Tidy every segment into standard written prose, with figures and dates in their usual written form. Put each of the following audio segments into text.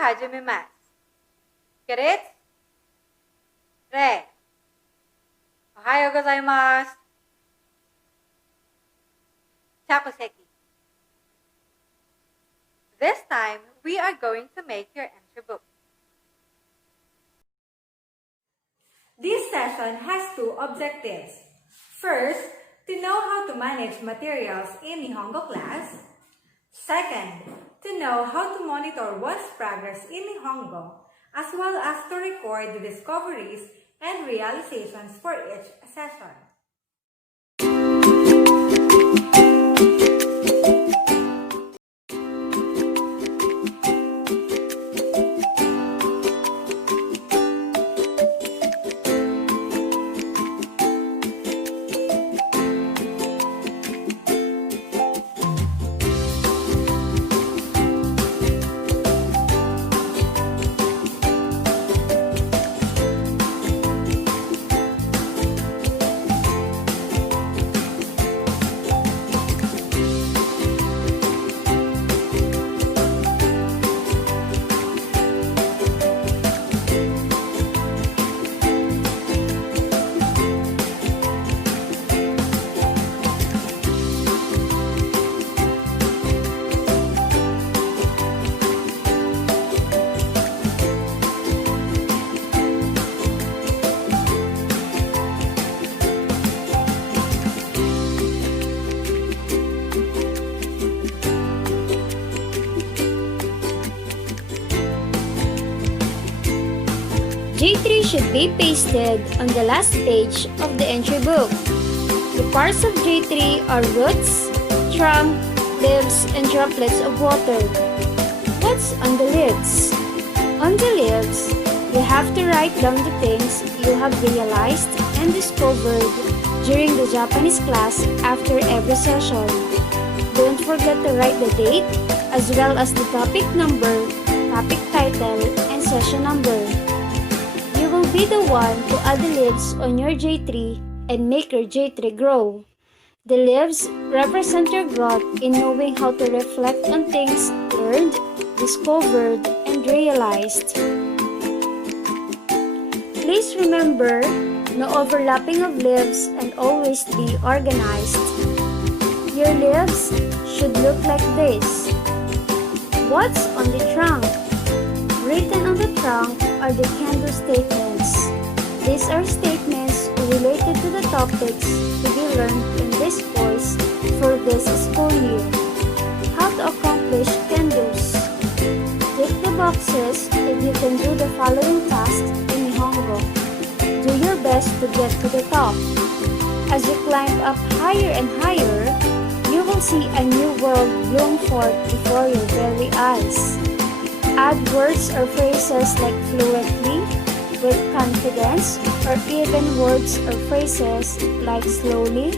Hajime-mas. Get it? Re. Ohayo gozaimasu. Chakuseki. This time, we are going to make your entry book. This session has two objectives. First, to know how to manage materials in Nihongo class. Second, to know how to monitor one's progress in Nihongo, as well as to record the discoveries and realizations for each session. J3 should be pasted on the last page of the entry book. The parts of J3 are roots, trunk, leaves, and droplets of water. What's on the leaves? On the leaves, you have to write down the things you have realized and discovered during the Japanese class after every session. Don't forget to write the date as well as the topic number, topic title, and session number. You will be the one to add the leaves on your J3 and make your J3 grow. The leaves represent your growth in knowing how to reflect on things learned, discovered, and realized. Please remember, no overlapping of leaves and always be organized. Your leaves should look like this. What's on the trunk? Written on the trunk are the kendo statements. These are statements related to the topics to be learned in this course for this school year. How to accomplish kendos. Tick the boxes if you can do the following tasks in Nihongo. Do your best to get to the top. As you climb up higher and higher, you will see a new world bloom forth before your very eyes. Add words or phrases like fluently, with confidence, or even words or phrases like slowly,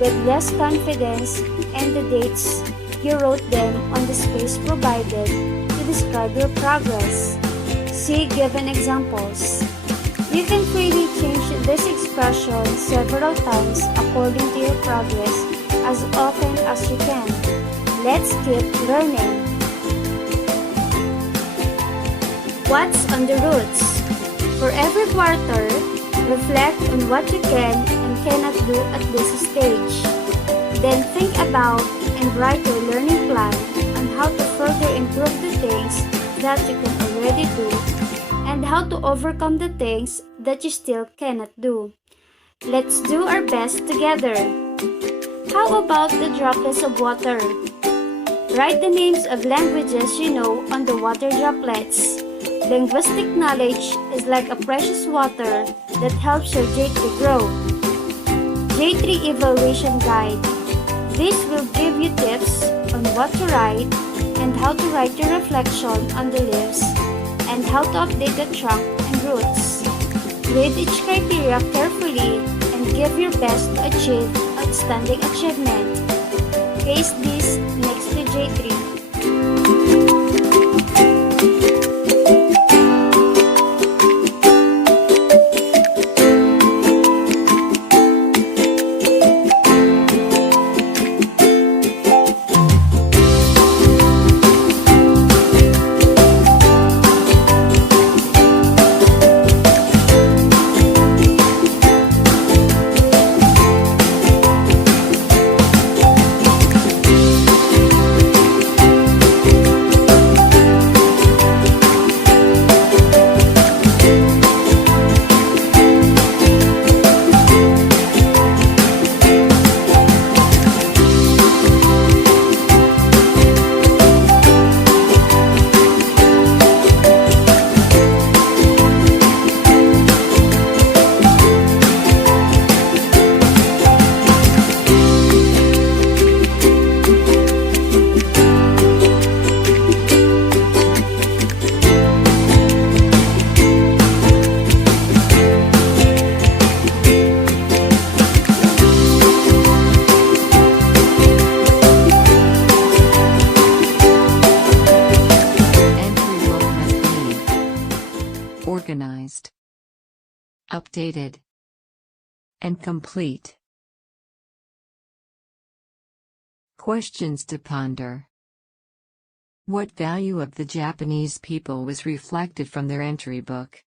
with less confidence, and the dates you wrote them on the space provided to describe your progress. See given examples. You can freely change this expression several times according to your progress as often as you can. Let's keep learning. What's on the roots? For every quarter, reflect on what you can and cannot do at this stage. Then think about and write your learning plan on how to further improve the things that you can already do and how to overcome the things that you still cannot do. Let's do our best together. How about the droplets of water? Write the names of languages you know on the water droplets. Linguistic knowledge is like a precious water that helps your J3 grow. J3 Evaluation Guide. This will give you tips on what to write and how to write your reflection on the leaves and how to update the trunk and roots. Read each criteria carefully and give your best to achieve outstanding achievement. Paste this next to J3. updated, and complete. Questions to ponder. What value of the Japanese people was reflected from their entry book?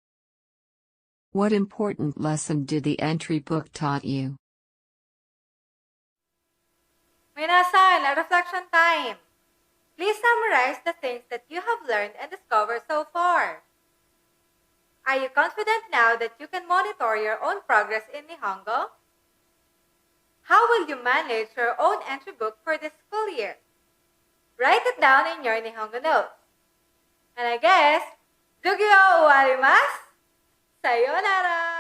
What important lesson did the entry book taught you? Minasan, a reflection time. Please summarize the things that you have learned and discovered so far. Are you confident now that you can monitor your own progress in Nihongo? How will you manage your own entry book for this school year? Write it down in your Nihongo notes. And I guess, Gugyo uwarimasu! Sayonara!